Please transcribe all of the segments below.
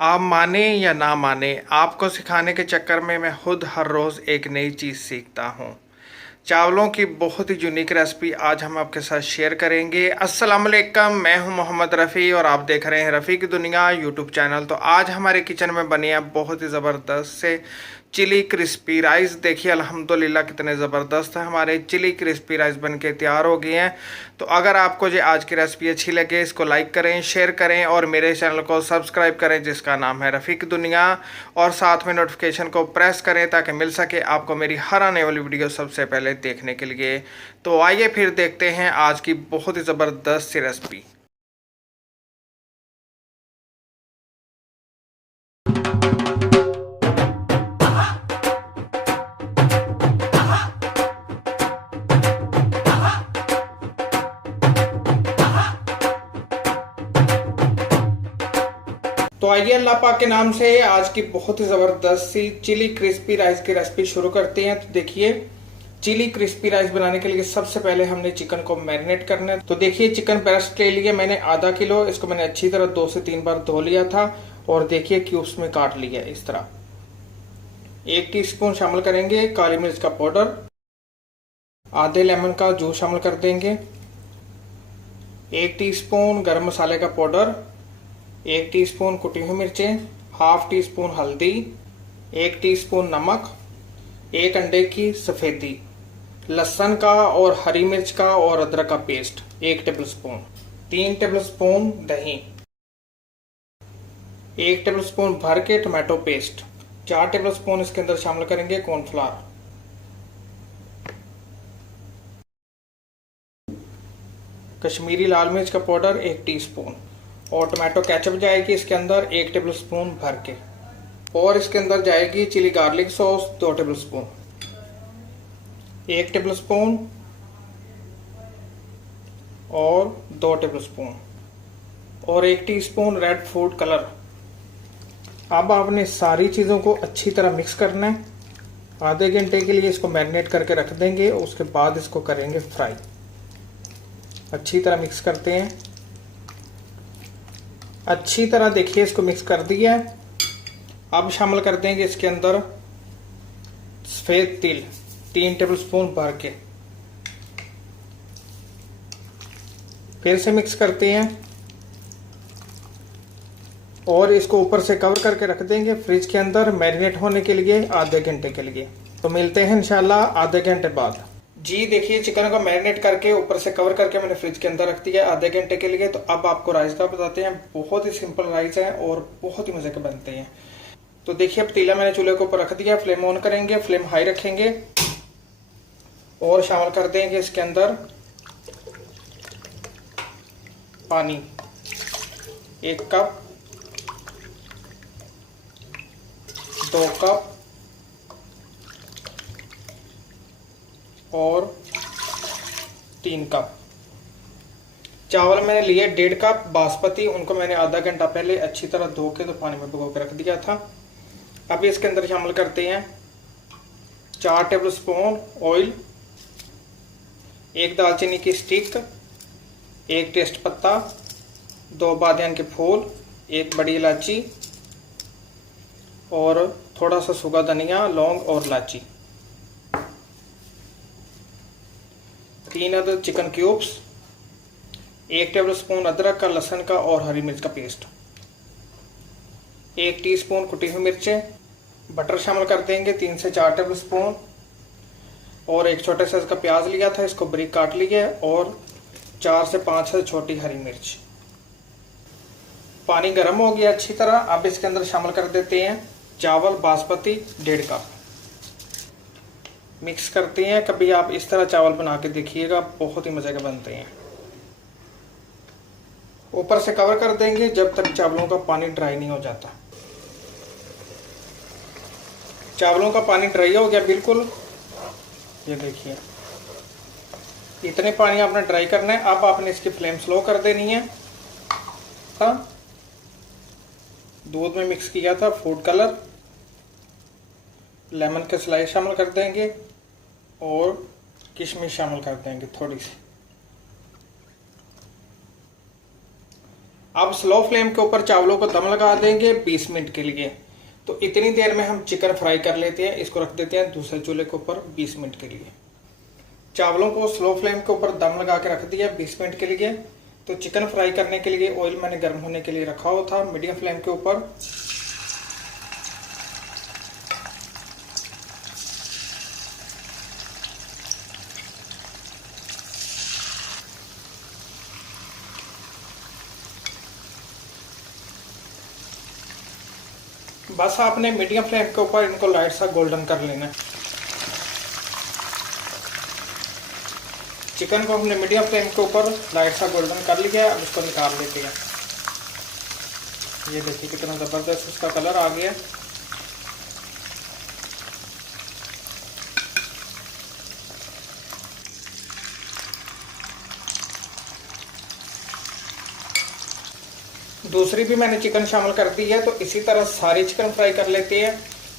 आप माने या ना माने, आपको सिखाने के चक्कर में मैं खुद हर रोज़ एक नई चीज़ सीखता हूँ। चावलों की बहुत ही यूनिक रेसिपी आज हम आपके साथ शेयर करेंगे। अस्सलाम वालेकुम, मैं हूं मोहम्मद रफ़ी और आप देख रहे हैं रफ़ी की दुनिया यूट्यूब चैनल। तो आज हमारे किचन में बनी है बहुत ही ज़बरदस्त से चिली क्रिस्पी राइस। देखिए अल्हम्दुलिल्लाह कितने ज़बरदस्त है हमारे चिली क्रिस्पी राइस बन के तैयार हो गए हैं। तो अगर आपको जो आज की रेसिपी अच्छी लगे, इसको लाइक करें, शेयर करें और मेरे चैनल को सब्सक्राइब करें जिसका नाम है रफ़ी की दुनिया, और साथ में नोटिफिकेशन को प्रेस करें ताकि मिल सके आपको मेरी हर आने वाली वीडियो सबसे पहले देखने के लिए। तो आइए फिर देखते हैं आज की बहुत ही ज़बरदस्त सी रेसिपी। तो आइए अल्लाह पाक के नाम से आज की बहुत ही ज़बरदस्त सी चिली क्रिस्पी राइस की रेसिपी शुरू करते हैं। तो देखिए, चिली क्रिस्पी राइस बनाने के लिए सबसे पहले हमने चिकन को मैरिनेट करना है। तो देखिए, चिकन ब्रेस्ट ले लिए मैंने आधा किलो। इसको मैंने अच्छी तरह 2 से 3 बार धो लिया था और देखिए क्यूब्स में काट लिया इस तरह। 1 टीस्पून शामिल करेंगे काली मिर्च का पाउडर, आधे लेमन का जूस शामिल कर देंगे, 1 टीस्पून गरम मसाले का पाउडर, 1 टीस्पून कुटी हुई मिर्चें, हाफ टी स्पून हल्दी, 1 टीस्पून नमक, 1 अंडे की सफेदी, लहसुन का और हरी मिर्च का और अदरक का paste 1 table spoon, 3 table spoon दही, 1 टेबल स्पून भर के टमाटो पेस्ट, 4 टेबल स्पून इसके अंदर शामिल करेंगे कॉर्नफ्लावर, कश्मीरी लाल मिर्च का पाउडर 1 टीस्पून, और टमाटो केचप जाएगी इसके अंदर 1 टेबल स्पून भर के, और इसके अंदर जाएगी chilli garlic sauce 2 tablespoon, 1 tablespoon और 2 टेबल स्पून, और 1 टीस्पून रेड फूड कलर। अब आपने सारी चीज़ों को अच्छी तरह मिक्स करना है। आधे घंटे के लिए इसको मैरिनेट करके रख देंगे, उसके बाद इसको करेंगे फ्राई। अच्छी तरह मिक्स करते हैं। अच्छी तरह देखिए इसको मिक्स कर दिया है। अब शामिल कर देंगे इसके अंदर सफ़ेद तिल 3 टेबल स्पून भर के, फिर से मिक्स करते हैं और इसको ऊपर से कवर करके रख देंगे फ्रिज के अंदर मैरिनेट होने के लिए आधे घंटे के लिए। तो मिलते हैं इंशाल्लाह आधे घंटे बाद। जी देखिए, चिकन को मैरिनेट करके ऊपर से कवर करके मैंने फ्रिज के अंदर रख दिया आधे घंटे के लिए। तो अब आपको राइस का बताते हैं। बहुत ही सिंपल राइस है और बहुत ही मजे के बनते हैं। तो देखिए, पतीला मैंने चूल्हे के ऊपर रख दिया। फ्लेम ऑन करेंगे, फ्लेम हाई रखेंगे और शामिल कर देंगे इसके अंदर पानी 1 कप, 2 कप और 3 कप। चावल मैंने लिए 1.5 कप बासमती, उनको मैंने आधा घंटा पहले अच्छी तरह धो के तो पानी में भिगो के रख दिया था। अब इसके अंदर शामिल करते हैं 4 टेबल स्पून ऑयल, 1 दालचीनी की स्टिक, 1 तेज पत्ता, 2 बादियान के फूल, 1 बड़ी इलायची और थोड़ा सा सूखा धनिया, लौंग और इलायची, 3 अदद चिकन क्यूब्स, 1 टेबल स्पून अदरक का, लहसुन का और हरी मिर्च का पेस्ट, 1 टीस्पून कुटी हुई मिर्चें, बटर शामिल कर देंगे 3 से 4 टेबल स्पून, और 1 छोटे साइज का प्याज लिया था, इसको बारीक काट लिया, और 4 से 5 से छोटी हरी मिर्च। पानी गर्म हो गया अच्छी तरह। अब इसके अंदर शामिल कर देते हैं चावल बासमती 1.5 कप। मिक्स करते हैं। कभी आप इस तरह चावल बना के देखिएगा, बहुत ही मजे के बनते हैं। ऊपर से कवर कर देंगे जब तक चावलों का पानी ड्राई नहीं हो जाता। चावलों का पानी ड्राई हो गया बिल्कुल, ये देखिए इतने पानी आपने ड्राई करना है। अब आपने इसकी फ्लेम स्लो कर देनी है। दूध में मिक्स किया था फूड कलर, लेमन के स्लाइस शामिल कर देंगे और किशमिश शामिल कर देंगे थोड़ी सी। अब स्लो फ्लेम के ऊपर चावलों को दम लगा देंगे 20 मिनट के लिए। तो इतनी देर में हम चिकन फ्राई कर लेते हैं। इसको रख देते हैं दूसरे चूल्हे के ऊपर 20 मिनट के लिए। चावलों को स्लो फ्लेम के ऊपर दम लगा के रख दिया 20 मिनट के लिए। तो चिकन फ्राई करने के लिए ऑयल मैंने गर्म होने के लिए रखा हुआ था मीडियम फ्लेम के ऊपर। बस आपने मीडियम फ्लेम के ऊपर इनको लाइट सा गोल्डन कर लेना। चिकन को हमने मीडियम फ्लेम के ऊपर लाइट सा गोल्डन कर लिया है। अब इसको निकाल लेते हैं। ये देखिए कितना ज़बरदस्त इसका कलर आ गया। दूसरी भी मैंने चिकन शामिल कर दी है। तो इसी तरह सारी चिकन फ्राई कर लेते हैं।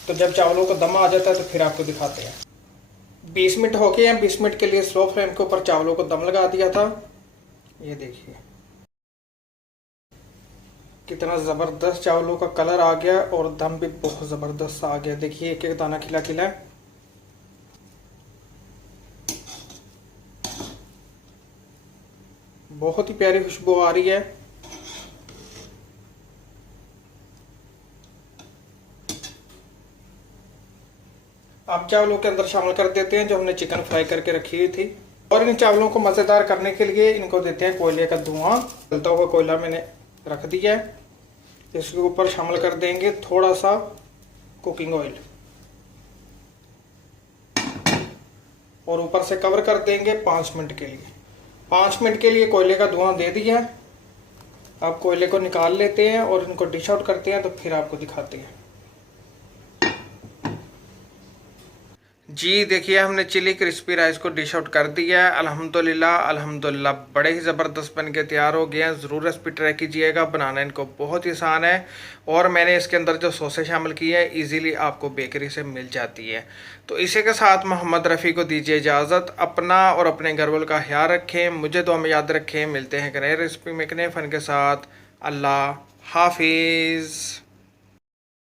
तो जब चावलों को दम आ जाता है तो फिर आपको दिखाते हैं। 20 मिनट हो गए हैं। 20 मिनट के लिए स्लो फ्लेम के ऊपर चावलों को दम लगा दिया था। ये देखिए कितना ज़बरदस्त चावलों का कलर आ गया और दम भी बहुत ज़बरदस्त आ गया। देखिए एक एक दाना खिला खिला है। बहुत ही प्यारी खुशबू आ रही है। अब चावलों के अंदर शामिल कर देते हैं जो हमने चिकन फ्राई करके रखी हुई थी। और इन चावलों को मज़ेदार करने के लिए इनको देते हैं कोयले का धुआं। जलता हुआ कोयला मैंने रख दिया है। इसके ऊपर शामिल कर देंगे थोड़ा सा कुकिंग ऑयल और ऊपर से कवर कर देंगे 5 मिनट के लिए। 5 मिनट के लिए कोयले का धुआं दे दिया। अब कोयले को निकाल लेते हैं और इनको डिश आउट करते हैं। तो फिर आपको दिखाते हैं। जी देखिए हमने चिली क्रिस्पी राइस को डिश आउट कर दिया है। अल्हम्दुलिल्लाह अल्हम्दुलिल्लाह बड़े ही ज़बरदस्त बन के तैयार हो गए हैं। ज़रूर रेसिपी ट्राई कीजिएगा। बनाना इनको बहुत ही आसान है और मैंने इसके अंदर जो सॉसें शामिल की है इजीली आपको बेकरी से मिल जाती है। तो इसी के साथ मोहम्मद रफ़ी को दीजिए इजाज़त। अपना और अपने घर वालों का ख्याल रखें। मुझे दुआ में याद रखें। मिलते हैं एक नए रेसिपी में एक नए फ़न के साथ। अल्लाह हाफिज़।